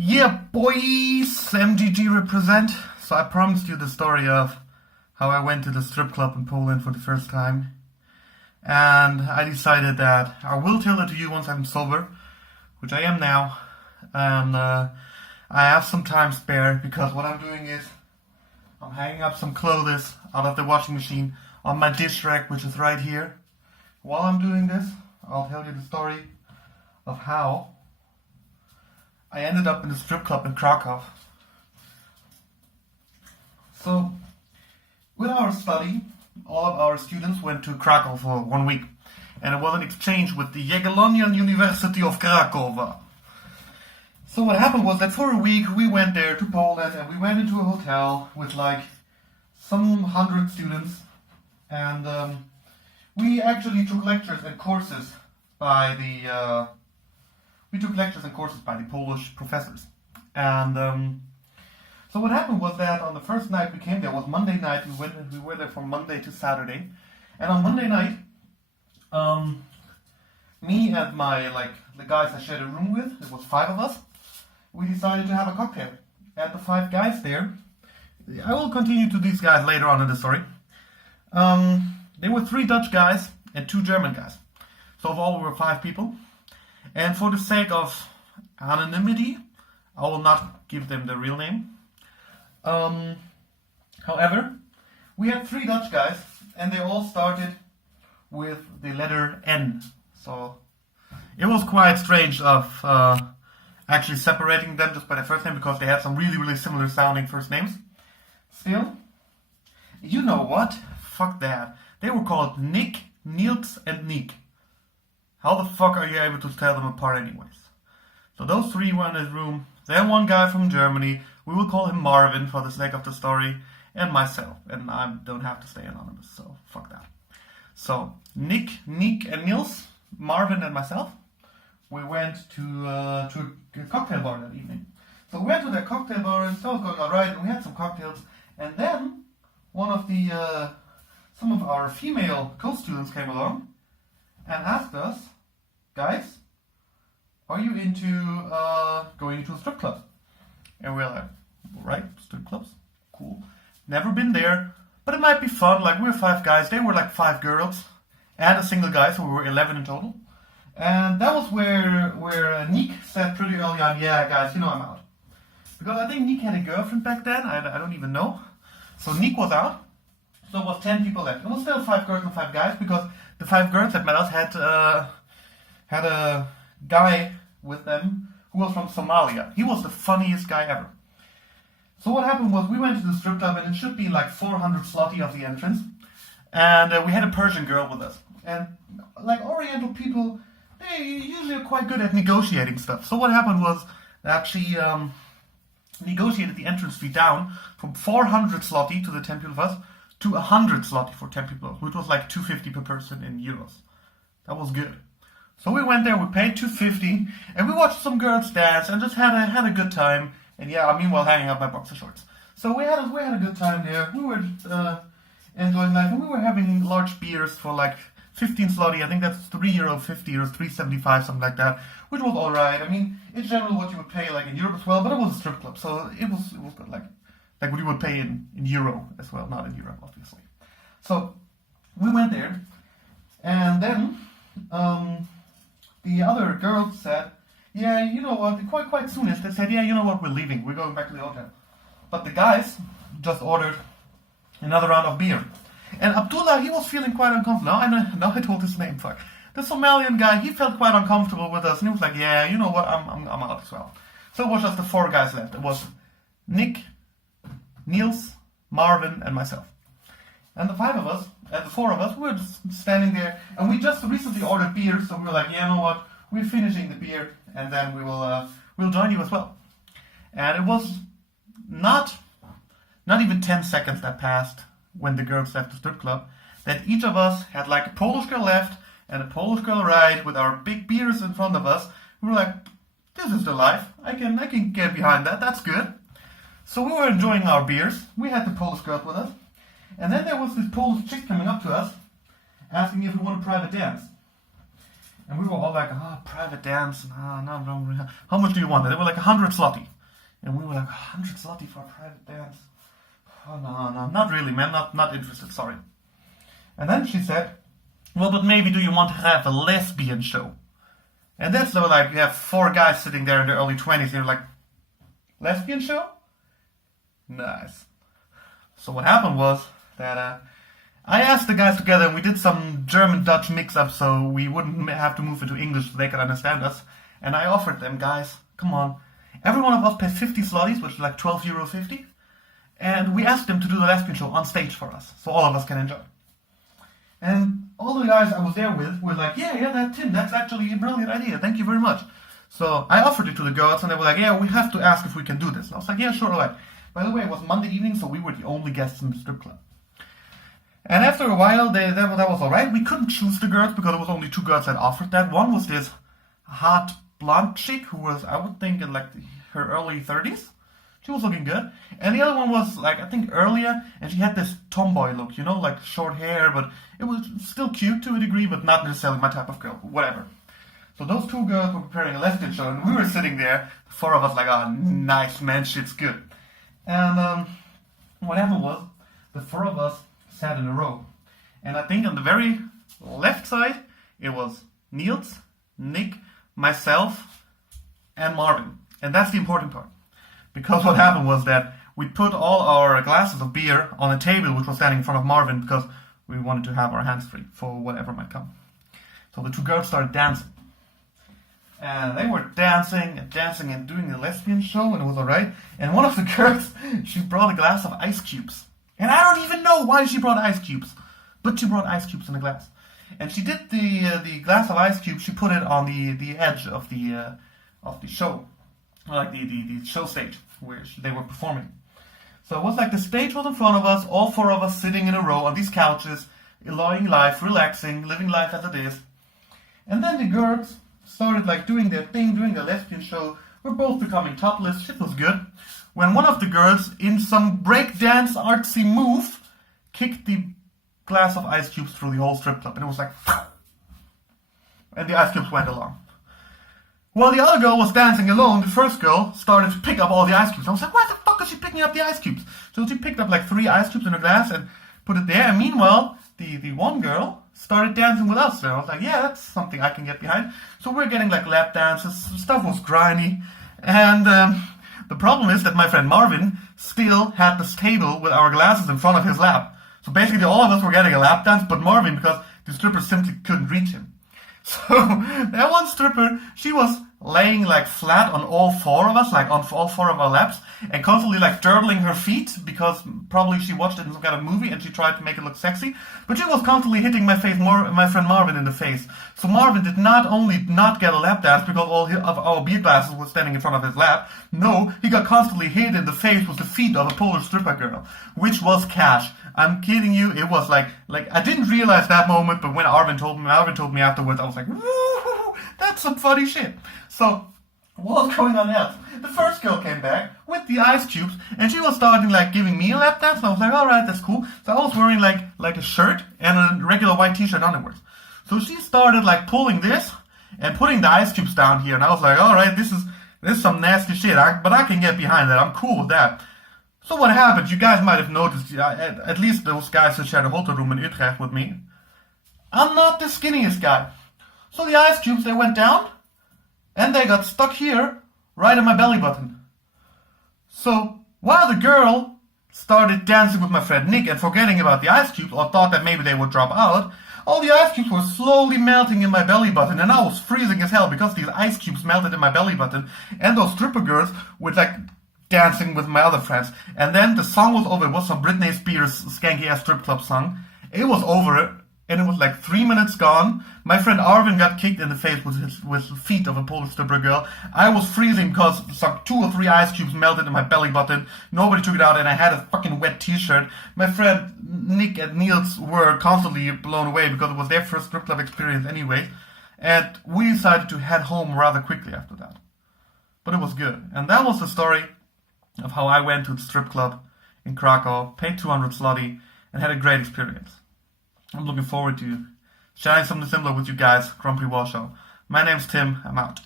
Yeah, boys, MGG represent. So I promised you the story of how I went to the strip club in Poland for the first time. And I decided that I will tell it to you once I'm sober, which I am now. And I have some time spare because what I'm doing is I'm hanging up some clothes out of the washing machine on my dish rack, which is right here. While I'm doing this, I'll tell you the story of how I ended up in a strip club in Krakow. So, with our study, all of our students went to Krakow for 1 week. And it was an exchange with the Jagiellonian University of Krakow. So what happened was that for a week we went there to Poland and we went into a hotel with like some 100 students. And we actually took lectures and courses by the Polish professors. And so what happened was that on the first night we came there, was Monday night, we were there from Monday to Saturday. And on Monday night, me and the guys I shared a room with, it was 5 of us, we decided to have a cocktail. And the 5 guys there, I will continue to these guys later on in the story. There were 3 Dutch guys and 2 German guys. So of all we were 5 people. And for the sake of anonymity, I will not give them the real name. However, we had 3 Dutch guys, and they all started with the letter N. So it was quite strange of actually separating them just by their first name because they had some really, really similar sounding first names. Still, you know what? Fuck that. They were called Nick, Niels, and Nick. How the fuck are you able to tell them apart anyways? So those 3 were in his room. Then one guy from Germany, we will call him Marvin for the sake of the story, and myself. And I don't have to stay anonymous, so fuck that. So Nick, and Niels, Marvin and myself, we went to a cocktail bar that evening. So we went to that cocktail bar and so it was going alright, and we had some cocktails. And then one of some of our female co-students came along and asked us, guys, are you into going to a strip club? And we're like, alright, strip clubs, cool. Never been there, but it might be fun. Like, we're 5 guys, they were like 5 girls, and a single guy, so we were 11 in total. And that was where Nick said pretty early on, yeah guys, I'm out. Because I think Nick had a girlfriend back then, I don't even know. So Nick was out, so it was 10 people left. It was still 5 girls and 5 guys, because the 5 girls that met us had a guy with them who was from Somalia. He was the funniest guy ever. So what happened was we went to the strip club and it should be like 400 zloty of the entrance. And we had a Persian girl with us. And like Oriental people, they usually are quite good at negotiating stuff. So what happened was that she negotiated the entrance fee down from 400 zloty to the 10 people of us to 100 zloty for 10 people, which was like 250 per person in euros. That was good. So we went there, we paid 250, and we watched some girls dance and just had a good time. And yeah, meanwhile hanging up my boxer shorts. So we had a good time there. We were enjoying life, and we were having large beers for like 15 zloty. I think that's €3.50 or 3.75, something like that, which was alright. I mean, it's generally what you would pay like in Europe as well, but it was a strip club, so it was good, like what you would pay in euro as well, not in Europe, obviously. So we went there, and then the other girls said, yeah, you know what, quite soonish, they said, yeah, you know what, we're leaving, we're going back to the hotel. But the guys just ordered another round of beer. And Abdullah, he was feeling quite uncomfortable. Now I told his name, fuck. The Somalian guy, he felt quite uncomfortable with us, and he was like, yeah, you know what, I'm out as well. So it was just the 4 guys left. It was Nick, Niels, Marvin, and myself. And the 4 of us, we were just standing there, and we just recently ordered beer, so we were like, yeah, you know what, we're finishing the beer, and then we'll join you as well. And it was not even 10 seconds that passed when the girls left the strip club, that each of us had like a Polish girl left and a Polish girl right with our big beers in front of us. We were like, this is the life. I can get behind that. That's good. So we were enjoying our beers. We had the Polish girl with us. And then there was this Polish chick coming up to us asking if we want a private dance. And we were all like, private dance, no, how much do you want? And they were like 100 zloty. And we were like, 100 zloty for a private dance? Oh, no, not really, man, not interested, sorry. And then she said, well, but maybe do you want to have a lesbian show? And then so like, you have 4 guys sitting there in their early 20s, and you're like, lesbian show? Nice. So what happened was that I asked the guys together, and we did some German-Dutch mix-up so we wouldn't have to move into English so they could understand us. And I offered them, guys, come on. Every one of us pays 50 zlotys, which is like €12.50. And we asked them to do the lesbian show on stage for us, so all of us can enjoy. And all the guys I was there with were like, yeah, Tim, that's actually a brilliant idea. Thank you very much. So I offered it to the girls, and they were like, yeah, we have to ask if we can do this. And I was like, yeah, sure, all right. By the way, it was Monday evening, so we were the only guests in the strip club. And after a while, that was all right. We couldn't choose the girls because there was only 2 girls that offered that. One was this hot blonde chick who was, I would think, in like her early 30s. She was looking good. And the other one was, like, I think earlier, and she had this tomboy look, you know, like short hair, but it was still cute to a degree, but not necessarily my type of girl, whatever. So those 2 girls were preparing a lesbian show, and we were sitting there, the 4 of us like, oh, nice, man, shit's good. And what happened was, the 4 of us sat in a row. And I think on the very left side, it was Niels, Nick, myself, and Marvin. And that's the important part. Because what happened was that we put all our glasses of beer on a table which was standing in front of Marvin because we wanted to have our hands free for whatever might come. So the 2 girls started dancing. And they were dancing and doing the lesbian show, and it was alright. And one of the girls, she brought a glass of ice cubes. And I don't even know why she brought ice cubes. But she brought ice cubes in a glass. And she did the glass of ice cubes, she put it on the edge of the show. Like the show stage where they were performing. So it was like the stage was in front of us, all 4 of us sitting in a row on these couches, enjoying life, relaxing, living life as it is. And then the girls started like doing their thing, doing their lesbian show. We're both becoming topless, shit was good. When one of the girls, in some breakdance artsy move, kicked the glass of ice cubes through the whole strip club. And it was like, and the ice cubes went along. While the other girl was dancing alone, the first girl started to pick up all the ice cubes. I was like, why the fuck is she picking up the ice cubes? So she picked up like 3 ice cubes in a glass and put it there. And meanwhile, the one girl started dancing with us. And I was like, yeah, that's something I can get behind. So we're getting like lap dances. Stuff was grimy. And the problem is that my friend Marvin still had this table with our glasses in front of his lap. So basically all of us were getting a lap dance, but Marvin, because the strippers simply couldn't reach him. So that one stripper, she was laying like flat on all 4 of us, like on all 4 of our laps, and constantly like dirtling her feet because probably she watched it in some kind of movie and she tried to make it look sexy. But she was constantly hitting my friend Marvin in the face. So Marvin did not only not get a lap dance because all of our beer glasses were standing in front of his lap. No, he got constantly hit in the face with the feet of a Polish stripper girl, which was cash. I'm kidding you. It was like I didn't realize that moment, but when Marvin told me afterwards, I was like, woo, that's some funny shit. So what was going on else? The first girl came back with the ice cubes, and she was starting like giving me a lap dance. And I was like, all right, that's cool. So I was wearing like a shirt and a regular white t-shirt underwards. So she started like pulling this and putting the ice cubes down here, and I was like, all right, this is some nasty shit, but I can get behind that. I'm cool with that. So what happened? You guys might have noticed, at least those guys who shared a hotel room in Utrecht with me. I'm not the skinniest guy. So the ice cubes, they went down, and they got stuck here, right in my belly button. So while the girl started dancing with my friend Nick and forgetting about the ice cubes, or thought that maybe they would drop out, all the ice cubes were slowly melting in my belly button, and I was freezing as hell because these ice cubes melted in my belly button, and those stripper girls were like dancing with my other friends. And then the song was over. It was some Britney Spears skanky ass strip club song. It was over, and it was like 3 minutes gone. My friend Arvin got kicked in the face with the feet of a Polish stripper girl. I was freezing because some 2 or 3 ice cubes melted in my belly button. Nobody took it out, and I had a fucking wet t-shirt. My friend Nick and Niels were constantly blown away because it was their first strip club experience anyway. And we decided to head home rather quickly after that. But it was good. And that was the story of how I went to the strip club in Krakow, paid 200 zloty, and had a great experience. I'm looking forward to sharing something similar with you guys, Grand Prix Warsaw. My name's Tim. I'm out.